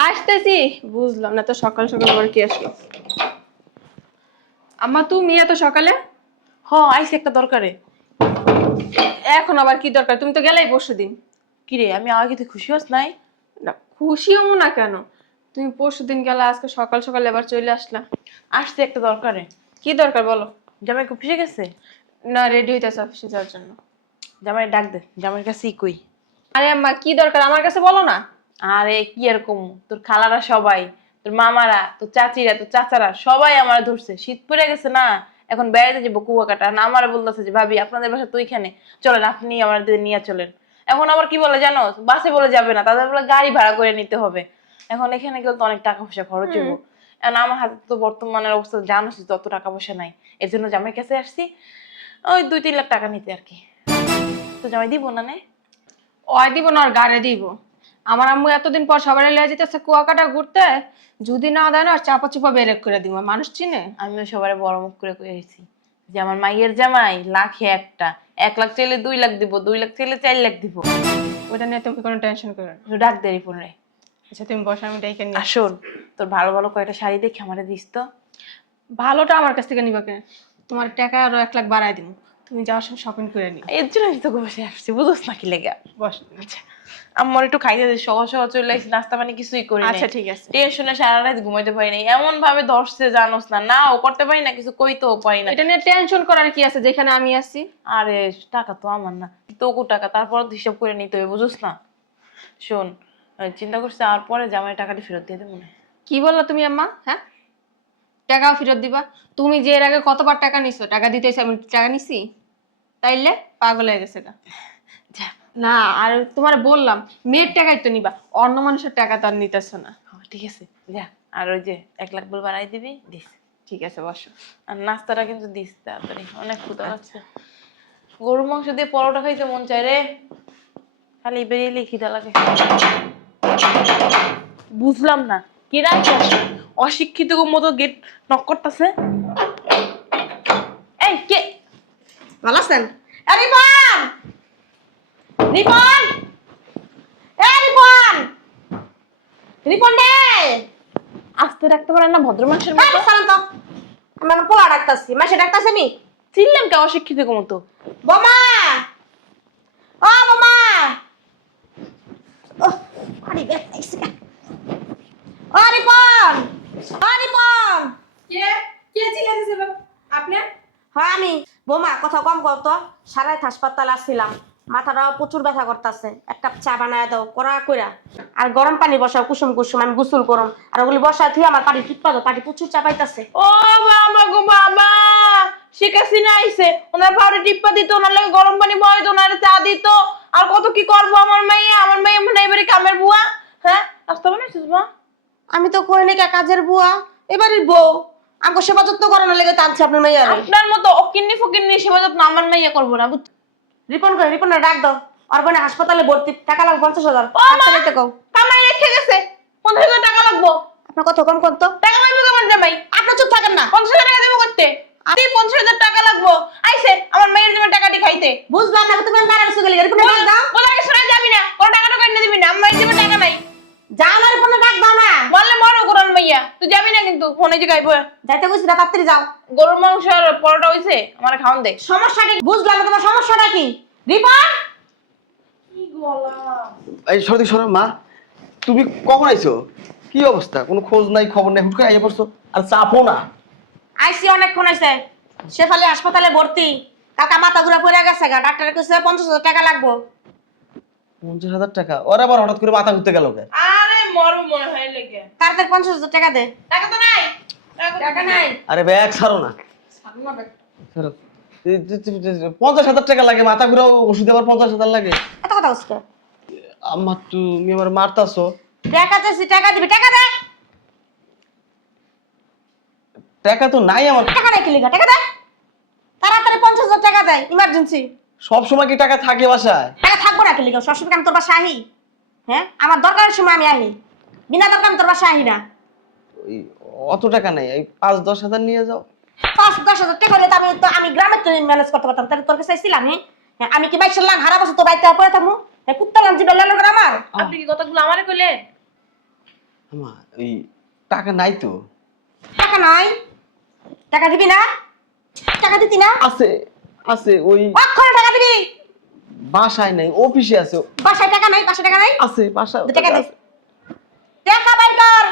আসতেছি। বুঝলাম না তো সকাল সকাল আবার কি আসলো। আম্মা তুমি এত সকালে? আইসি একটা দরকারে। এখন আবার কি দরকার? তুমি তো গেলেই পরশুদিন। কিরে, আমি আগে তুই খুশি হস নাই? না খুশি হবো না কেন? তুমি পরশুদিন গেলে, আজকে সকাল সকাল এবার চলে আসলা। আসছি একটা দরকারে। কি দরকার বলো? জামাই খুব ফিসে গেছে। না রেডি হইতেছে অফিসে যাওয়ার জন্য। জামাই ডাক দে, জামাইয়ের কাছে কই। আরে আম্মা কি দরকার আমার কাছে বলো না। আরে কি এরকম, তোর খালারা সবাই, তোর মামারা, তোর চাচিরা, তোর চাচারা সবাই আমার ধরছে। শীত পড়ে গেছে না, এখন বেড়াইতে যাবো কুয়াকাটা। না আমার বলতেছে যে ভাবি আপনাদের বাসা তো ওইখানে, চলেন আপনি আমাদের নিয়ে চলেন। এখন আবার কি বলে জানো, বাসে বলে যাবে না, তাদের বলে গাড়ি ভাড়া করে নিতে হবে। এখন এখানে গেলে তো অনেক টাকা পয়সা খরচ হইব। এখন আমার হাতে তো বর্তমানের অবস্থা জানোস, যত টাকা পয়সা নাই। এর জন্য জামাইয়ের কাছে আসছি, ওই 2-3 লাখ টাকা নিতে আর কি। তো জামাই দিব না নে? ওই দিব না আর গাড়ি দিব। আমার আম্মু এতদিন পর সবাই লিয়ে যেতেছে কুয়াকাটা ঘুরতে। যদি না দেয় না আর চাপা চুপা বেরেক করে দিব। মানুষ চিনে? আমিও সবাই বড় মুখ করে কয়েছি যে আমার মাইয়ের জামাই লাখে একটা, 1 লাখ চাইলে 2 লাখ দিব, 2 লাখ চাইলে 4 লাখ দিব। ওইটা নিয়ে তুমি কোনো টেনশন করো না। একটু ডাক দেরি পরে। আচ্ছা তুমি বসো, আমি ডেকে নিয়ে আসি। আসুন, তোর ভালো ভালো কয়টা শাড়ি দেখে আমারে দিস তো। ভালোটা আমার কাছ থেকে নিবা কেন? তোমার টাকা আরো 1 লাখ বাড়াই দিব। তুমি যাওয়ার সময় শপিং করে নিও। এর জন্য আমি তোকে বসে আসছি, বুঝোস না কি লেগা। বস। আচ্ছা, আমার একটু খাইতে দে, সহজ সহজ চলে আসছি, নাস্তা পানি কিছুই করি নাই। আচ্ছা ঠিক আছে। টেনশনে সারা রাত ঘুমাইতে পারি নাই, এমন ভাবে ধরছে জানোস না, নাও করতে পারি না, কিছু কইতেও পারি না। এটা নিয়ে টেনশন করার কি আছে যেখানে আমি আছি? আরে টাকা তো আমার না, তোকে টাকা, তারপর তো হিসাব করে নিতে হবে, বুঝোস না। শোন, চিন্তা করছি আর পরে জামাই টাকাটি ফেরত দিয়ে দেবো না। কি বললা তুমি আম্মা? হ্যাঁ, টাকাও ফেরত দিবা? তুমি যে এর আগে কতবার টাকা নিছো, টাকা দিতে এসে আমি টাকা নিছি? তাইলে পাগল হয়ে গেছে গা। যা। না আর তোমার বললাম, মেয়ের টাকাই তো নিবা, অন্য মানুষের টাকা তো আর নিতেছো না। ঠিক আছে যা। আর ওই যে 1 লাখ বল বাড়াই দিবি, দিস। ঠিক আছে বসো। আর নাস্তাটা কিন্তু দিস তাড়াতাড়ি, অনেক ক্ষুধা লাগছে। গরু মাংস দিয়ে পরোটা খাইতে মন চায় রে, খালি বেরিয়ে খিদা লাগে। বুঝলাম না কি রাখছে, অশিক্ষিত মতো গেট নক করতেছে। এই কে? ভালো আছেন? রিপন! রিপন! রিপন! রিপন রে! আস্তে রাখতে পারেন না ভদ্র মানুষের মতো? সালাম তো। আমি আমার পোলা ডাকতাছি। মাসে ডাকতাছে নি? চিনলাম কে অশিক্ষিত মতো? বোমা! ও বোমা! ও আরে বেশ ও রিপন! ও রিপন! কে কে চিল্লাইতেছে আপনি? হ্যাঁ আমি। বোমা কথা কম কর তো। সারা রাত হাসপাতাল আসছিলাম, মাথাটা প্রচুর ব্যথা করতেছে। 1 কাপ চা বানায় দাও কড়া কইরা, আর গরম পানি বসাও কুসুম কুসুম, আমি গোসল করম। আর ওগুলি বসায় থুই আমার পানি টিপা দাও, পানি প্রচুর চাপাইতেছে। ও বাবা গো বাবা, শেখ হাসিনা আইছে, ওনার পাউডার টিপ্পা দিত, ওনার লাগে গরম পানি বয়, ওনার চা দিত। আর কত কি করবো আমার মেয়ে মনে হয় এবারে কামের বুয়া। হ্যাঁ, রাস্তা বানাইছিস মা? আমি তো কই নাকি কাজের বুয়া, এবারের বউ। আমাকে সেবা যত্ন করানোর লেগে টানছে আপনার মেয়ের। আপনার মতো অকিন্নি ফকিন্নি সেবা যত্ন আমার মেয়ে করবো না, বুঝ? রিপন কই, রিপন ডাক দাও। আর বোনে হাসপাতালে ভর্তি, টাকা লাগবে 50,000। ও মা, তাড়াতাড়ি কও। কামাই রেখে গেছে, 50,000 টাকা লাগবো। আপনার কত কম কত? টাকা পাইবো কেমন জামাই? আপনি চুপ থাকেন না। 50,000 টাকা দেবো করতে, 50,000 টাকা লাগবো। আইছে আমার মেয়ের জন্য টাকাটি খাইতে। বুঝলাম না, তুমি দাঁড়াইছো গেলি। রিপন ডাক দাও। বলা গেছে না যাবি না, কোনো টাকা টাকা এনে দিবি না, আমার মেয়ের জন্য টাকা নাই। যাও না, রিপন ডাক দাও না। বললে মরো কোরআন মাইয়া, তুই যাবি না কিন্তু ফোনে যে গাইবো। যাইতে কইছি না, তাড়াতাড়ি যাও। গরুর মাংস আর পরোটা হইছে, আমার খাওয়ান দে। সমস্যা কি? বুঝলাম না, তোমার সমস্যাটা কি? রিপন! কি গলা! এই সরদি সর মা, তুমি কখন আইছো? কি অবস্থা? কোনো খোঁজ নাই খবর নাই, হুট করে আইয়া পড়ছো। আর চাপো না। আইসি অনেকক্ষণ হইছে, শেফালি হাসপাতালে ভর্তি। কাকা মাথা ঘুরা পড়ে গেছে গা, ডাক্তারে কইছে 50,000 টাকা লাগবো। 50,000 টাকা? ওরা আবার হঠাৎ করে মাথা ঘুরতে গেল কে? আরে মরবো মনে হয় লেগে। তাড়াতাড়ি 50,000 টাকা দে। টাকা তো নাই, টাকা নাই? আরে ব্যাগ ছাড়ো না। ছাড়ো। 50,000 টাকা লাগে, মাথা ঘুরা ওষুধ আবার 50,000 লাগে। এত কথা বলছো? আম্মা তুমি আমার মারতাছো। টাকা চাইছি, টাকা দিবি, টাকা দে। টাকা তো নাই আমার। টাকা নাই কি লিগা? টাকা দে তাড়াতাড়ি, 50,000 টাকা দে, ইমার্জেন্সি। সব সময় কি টাকা থাকে বাসায়? টাকা থাকবো না কি লিগা? সবসময় আমি তোর বাসায় আহি? হ্যাঁ, আমার দরকারের সময় আমি আহি, বিনা দরকার আমি তোর বাসায় আহি না। ওই অত টাকা নাই, এই 5-10,000 নিয়ে যাও। 5-10,000 টাকা হলে তো আমি গ্রামের তো ম্যানেজ করতে পারতাম। তাহলে তোর কাছে চাইছিলাম? হ্যাঁ, আমি কি 22 লাখ হারা বছর তোর বাড়িতে পড়ে থাকবো? হ্যাঁ, কুত্তা লাঞ্চি বেলা লোকের আমার। আপনি কি কথাগুলো আমারে কইলেন? আমা ওই টাকা নাই তো। টাকা নাই? টাকা দিবি না? টাকা দিতি না? আছে আছে ওই অক্ষরে টাকা দিবি। বাসায় নাই, অফিসে আছে। বাসায় টাকা নাই? বাসায় টাকা নাই? আছে বাসা। টাকা দে। টাকা বাইর কর।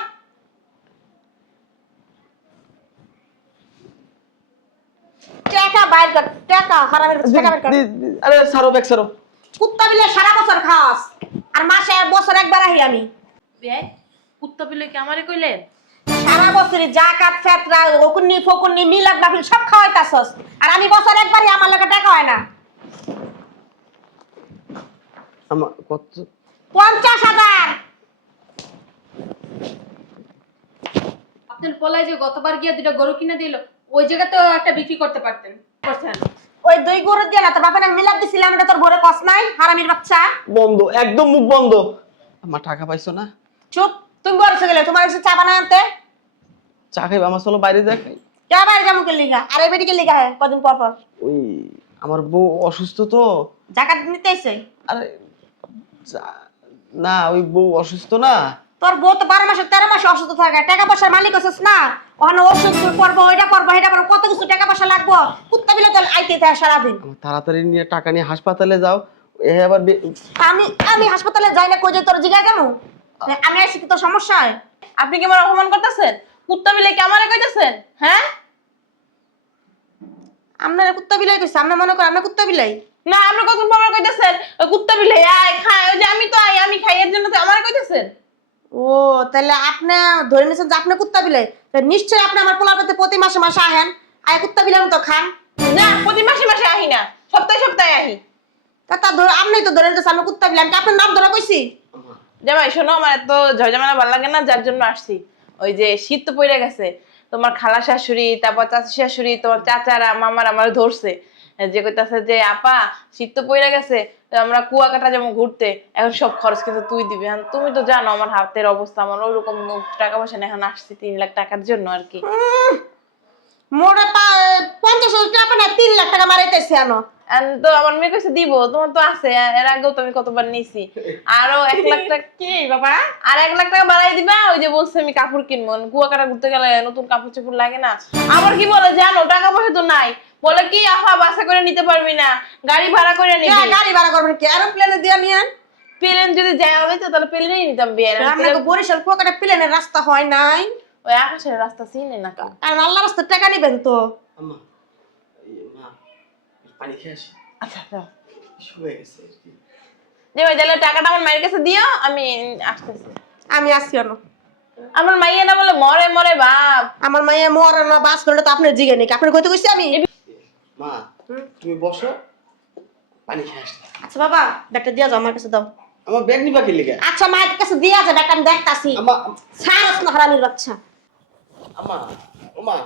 টাকা বাইর কর। টাকা হারামের টাকা বাইর কর। আরে সারো ব্যাগ সারো। কুত্তা বিলে সারা বছর খাস আর মাসে এক বছর একবার আহি আমি। বিয়াই কুত্তা বিলে কি আমারে কইলেন? সারা বছরই জাকাত ফেতরা ওকুন্নি ফকুন্নি মিলাদ মাহফিল সব খাওয়াইতাছস আর আমি বছর একবারই আমার লগে টাকা হয় না। আমা কত? 50,000। আপনার পোলায় যে গতবার গিয়ে দুটো গরু কিনে দিল, ওই জায়গাতে একটা বিক্রি করতে পারতেন, করছেন? ওই দুই গরু দিয়ে না তোর বাপের আমি মিলাদ দিছিলাম, এটা তোর ভোরে কস নাই হারামির বাচ্চা। বন্ধ, একদম মুখ বন্ধ। আমা টাকা পাইছো না? চুপ, তুমি বলছো গেলে তোমার কাছে চা বানায় আনতে। চা খাইবা? আমার চলো বাইরে যা খাই। কে বাইরে যাবো কে লিগা? আর এই বেটিকে লিগা হয় কদিন পর পর। ওই আমার বউ অসুস্থ তো। জাকাত নিতে এসে আরে না, ওই বউ অসুস্থ না। তোর বউ তো 12 মাসে 13 মাসে অসুস্থ থাকে, টাকা পয়সার মালিক হচ্ছিস না। ওখানে ওষুধ করবো, ওইটা করবো, এটা করবো, কত কিছু টাকা পয়সা লাগবো। কুত্তা বিলে চল আইতে থাকে সারাদিন। আমার তাড়াতাড়ি নিয়ে টাকা নিয়ে হাসপাতালে যাও। এ আবার আমি আমি হাসপাতালে যাই না, কই যে তোর জিগা কেন? আমি আসি কি তোর সমস্যা হয়? আপনি কি আমার অপমান করতেছেন? কুত্তা বিলে কি আমারে কইতেছেন? হ্যাঁ আপনারা কুত্তা বিলাই কইছে, আপনি মনে করেন আপনি কুত্তা বিলাই? না, আপনি কতক্ষণ পর আমার কইতেছেন ওই কুত্তা বিলে আয় খায়, ওই যে আমি তো আই, আমি খাই, এর জন্য তো আমারে কইতেছেন। ও তাহলে আপনি ধরে নিছেন যে আপনি কুত্তা বিলাই, তাহলে নিশ্চয়ই আপনি আমার পোলার পেতে প্রতি মাসে মাসে আহেন, আয় কুত্তা বিলাই মতো খান। না, প্রতি মাসে মাসে আহি না, সপ্তাহে সপ্তাহে আহি। তা ধরে আপনি তো ধরে নিতেছেন আমি কুত্তা বিলাই, আমি কি আপনার নাম ধরে কইছি? জামাই শোনো, আমার এত ঝয়ঝামেলা ভালো লাগে না, যার জন্য আসছি। ওই যে শীত তো পড়ে গেছে, তোমার খালা শাশুড়ি, তারপর চাচি শাশুড়ি, তোমার চাচারা মামারা আমার ধরছে, যে কইতাছে যে আপা শীত তো পড়ে গেছে, তো আমরা কুয়াকাটা যাবো ঘুরতে, এখন সব খরচ কিন্তু তুই দিবি। এখন তুমি তো জানো আমার হাতের অবস্থা, আমার ওইরকম টাকা পয়সা নেই, এখন আসছি 3 লাখ টাকার জন্য আর কি। মোটা 50,000 টাকা না 3 লাখ টাকা মারাইতেছে আনো। তো আমার মেয়ে কাছে দিব, তোমার তো আছে, এর আগেও তো আমি কতবার নিছি। আরো 1 লাখ টাকা কি বাবা? আর 1 লাখ টাকা বাড়াই দিবা। ওই যে বলছে আমি কাপড় কিনবো, কুয়াকাটা ঘুরতে গেলে নতুন কাপড় চোপড় লাগে না। আবার কি বলে জানো, টাকা পয়সা তো নাই, বলে কি আফা বাসা করে নিতে পারবি না, গাড়ি ভাড়া করে নিবি। গাড়ি ভাড়া করবেন কি এরোপ্লেনে দিয়ে নিয়েন? প্লেন যদি যায় হইতো তাহলে প্লেনেই নিতাম বিয়ে। আপনাকে বরিশাল কুয়াকাটা প্লেনের রাস্তা হয় নাই, ওই আকাশের রাস্তা চিনে না কেউ। আর আল্লাহ রাস্তা টাকা নিবেন তো। আম্মা মা পানি খেয়ে আসি। আচ্ছা আচ্ছা, শুয়ে গেছে আর কি। যে ভাই তাহলে টাকাটা আমার মায়ের কাছে দিও, আমি আসতেছি। আমি আসি না, আমার মাইয়া না বলে মরে মরে বাপ। আমার মাইয়া মরে না বাস করলে তো আপনার জিগে নাকি? আপনার কইতে কইছি আমি? মা তুমি বসো, পানি খেয়ে আসি। আচ্ছা বাবা ব্যাগটা দিয়া যাও, আমার কাছে দাও। আমার ব্যাগ নিবা কি লিগা? আচ্ছা মায়ের কাছে দিয়া যাও, ব্যাগটা আমি দেখতাছি। আম্মা ছাড়স না হারামির বাচ্চা। আম্মা ওমা